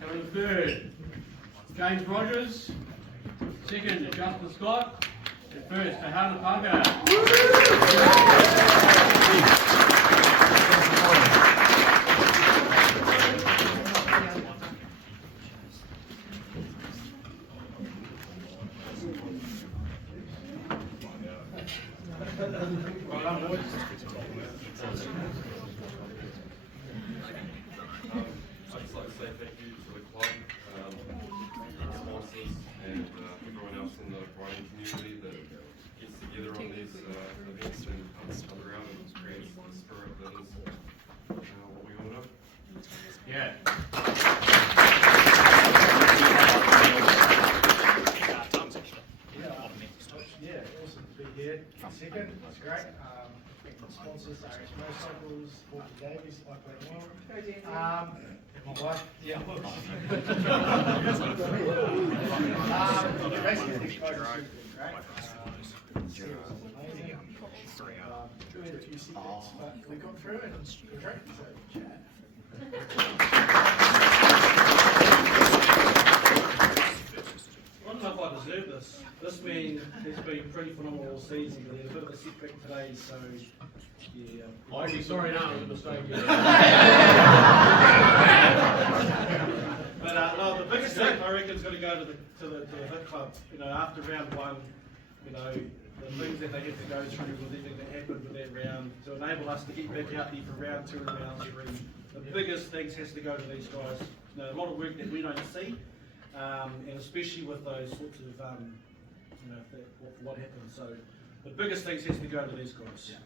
Coming third, James Rogers. Second, Justin Scott. And first, Tahana Parker. Well done, boys. I'd just like to say thank you to the club, sponsors, and everyone else in the riding community that gets together on these events and helps each other out and creates the spirit that is what we all know. Yeah. Yeah, awesome to be here. Second, that's great. Sponsors, RS Motorcycles, Walter Davies, Cycling World. My wife, yeah, basically, these guys are great. Series is amazing. We had a few secrets, but we got through it and we're great. So, chat. I don't know if I deserve this. This man has been pretty phenomenal all season, but there's a bit of a setback today, so yeah. I'd be sorry now, it was a mistake. But no, the biggest thing I reckon is going to go to the hit club. You know, after round one, you know, the things that they had to go through with everything that happened with that round to enable us to get back out there for round 2 and round 3. The biggest things has to go to these guys. You know, a lot of work that we don't see. And especially with those sorts of, you know, what happened. So the biggest things has to go to these guys. Yeah.